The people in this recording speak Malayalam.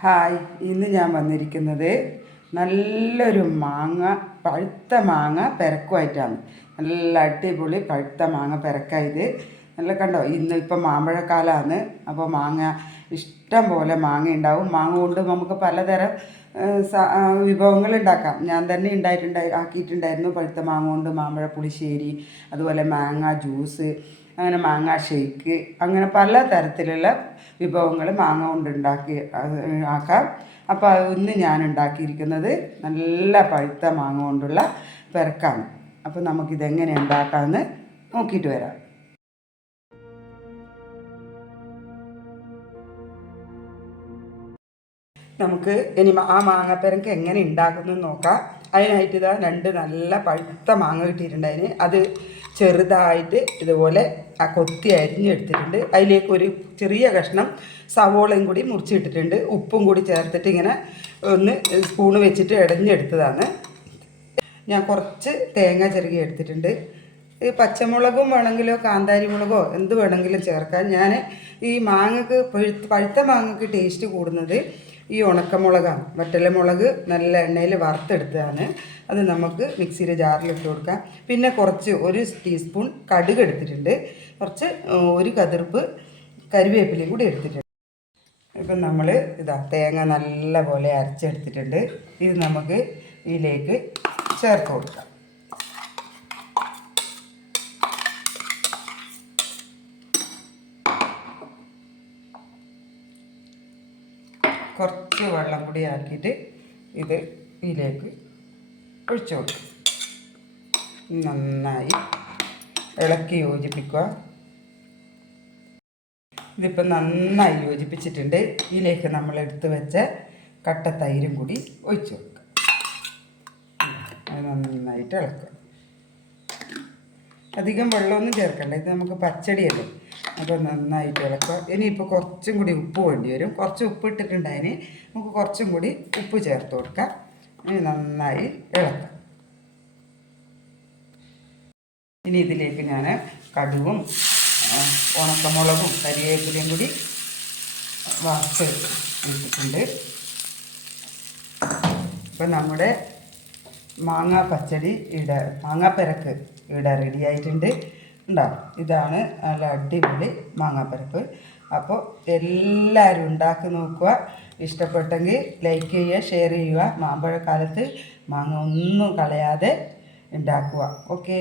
ഹായ്, ഇന്ന് ഞാൻ വന്നിരിക്കുന്നത് നല്ലൊരു പഴുത്ത മാങ്ങ പെരക്കുമായിട്ടാണ്. നല്ല അടിപൊളി പഴുത്ത മാങ്ങ പെരക്കായത്. നല്ല കണ്ടോ, ഇപ്പം മാമ്പഴക്കാലമാണ്. അപ്പോൾ മാങ്ങ ഇഷ്ടം പോലെ മാങ്ങ ഉണ്ടാവും. മാങ്ങ കൊണ്ട് നമുക്ക് പലതരം വിഭവങ്ങൾ ഉണ്ടാക്കാം. ഞാൻ തന്നെ ആക്കിയിട്ടുണ്ടായിരുന്നു. പഴുത്ത മാങ്ങ കൊണ്ട് മാമ്പഴ പുളിശ്ശേരി, അതുപോലെ മാങ്ങ ജ്യൂസ്, അങ്ങനെ മാങ്ങ ഷേക്ക്, അങ്ങനെ പല തരത്തിലുള്ള വിഭവങ്ങൾ മാങ്ങ കൊണ്ട് ആക്കാം. അപ്പോൾ ഇന്ന് ഞാൻ ഉണ്ടാക്കിയിരിക്കുന്നത് നല്ല പഴുത്ത മാങ്ങ കൊണ്ടുള്ള പെരക്കാണ്. അപ്പോൾ നമുക്കിതെങ്ങനെ ഉണ്ടാക്കാമെന്ന് നോക്കിയിട്ട് വരാം. നമുക്ക് ഇനി ആ മാങ്ങപ്പെരക്ക് എങ്ങനെ ഉണ്ടാക്കുന്നത് നോക്കാം. അതിനായിട്ട് ഇതാ 2 നല്ല പഴുത്ത മാങ്ങ കിട്ടിയിട്ടുണ്ടായിന്. അത് ചെറുതായിട്ട് ഇതുപോലെ കൊത്തി അരിഞ്ഞെടുത്തിട്ടുണ്ട്. അതിലേക്ക് ഒരു ചെറിയ കഷ്ണം സവോളയും കൂടി മുറിച്ചിട്ടിട്ടുണ്ട്. ഉപ്പും കൂടി ചേർത്തിട്ട് ഇങ്ങനെ ഒന്ന് സ്പൂണ് വെച്ചിട്ട് ഇടഞ്ഞെടുത്തതാണ്. ഞാൻ കുറച്ച് തേങ്ങ ചിരകി എടുത്തിട്ടുണ്ട്. പച്ചമുളകും വേണമെങ്കിലോ കാന്താരി മുളകോ എന്ത് വേണമെങ്കിലും ചേർക്കാം. ഞാൻ ഈ മാങ്ങക്ക് പഴുത്ത മാങ്ങക്ക് ടേസ്റ്റ് കൂടുന്നത് ഈ ഉണക്കമുളകാണ്. വറ്റലമുളക് നല്ല എണ്ണയിൽ വറുത്തെടുത്തതാണ്. അത് നമുക്ക് മിക്സിയുടെ ജാറിലിട്ട് കൊടുക്കാം. പിന്നെ കുറച്ച് 1 ടീസ്പൂൺ കടുക് എടുത്തിട്ടുണ്ട്. കുറച്ച് 1 കതിർപ്പ് കരിവേപ്പിലയും കൂടി എടുത്തിട്ടുണ്ട്. ഇപ്പം നമ്മൾ തേങ്ങ നല്ല പോലെ അരച്ചെടുത്തിട്ടുണ്ട്. ഇത് നമുക്ക് ഇതിലേക്ക് ചേർത്ത് കൊടുക്കാം. കുറച്ച് വെള്ളം കൂടി ആക്കിയിട്ട് ഇത് ഇതിലേക്ക് ഒഴിച്ചു കൊടുക്കും. നന്നായി ഇളക്കി യോജിപ്പിക്കുക. ഇതിപ്പോൾ നന്നായി യോജിപ്പിച്ചിട്ടുണ്ട്. ഇതിലേക്ക് നമ്മൾ എടുത്ത് വെച്ച കട്ട തൈരും കൂടി ഒഴിച്ചു കൊടുക്കുക. അത് നന്നായിട്ട് ഇളക്കുക. അധികം വെള്ളമൊന്നും ചേർക്കണ്ട, ഇത് നമുക്ക് പച്ചടിയല്ലേ. അപ്പോൾ നന്നായിട്ട് ഇളക്കുക. ഇനിയിപ്പോൾ കുറച്ചും കൂടി ഉപ്പ് വേണ്ടി വരും. കുറച്ച് ഉപ്പ് ഇട്ടിട്ടുണ്ടതിന് നമുക്ക് കുറച്ചും കൂടി ഉപ്പ് ചേർത്ത് കൊടുക്കാം. ഇനി നന്നായി ഇളക്കാം. ഇനി ഇതിലേക്ക് ഞാൻ കടുകും ഉണക്കമുളകും കരിവേപ്പിലയും കൂടി വറുത്ത് ഇട്ടിട്ടുണ്ട്. ഇപ്പം നമ്മുടെ മാങ്ങാ പച്ചടി മാങ്ങാപ്പരക്ക് ഇവിടെ റെഡി ആയിട്ടുണ്ട്. ഉണ്ടാവും. ഇതാണ് നല്ല അടിപൊളി മാങ്ങാപ്പരപ്പ്. അപ്പോൾ എല്ലാവരും ഉണ്ടാക്കി നോക്കുക. ഇഷ്ടപ്പെട്ടെങ്കിൽ ലൈക്ക് ചെയ്യുക, ഷെയർ ചെയ്യുക. മാമ്പഴക്കാലത്ത് മാങ്ങ ഒന്നും കളയാതെ ഉണ്ടാക്കുക. ഓക്കെ.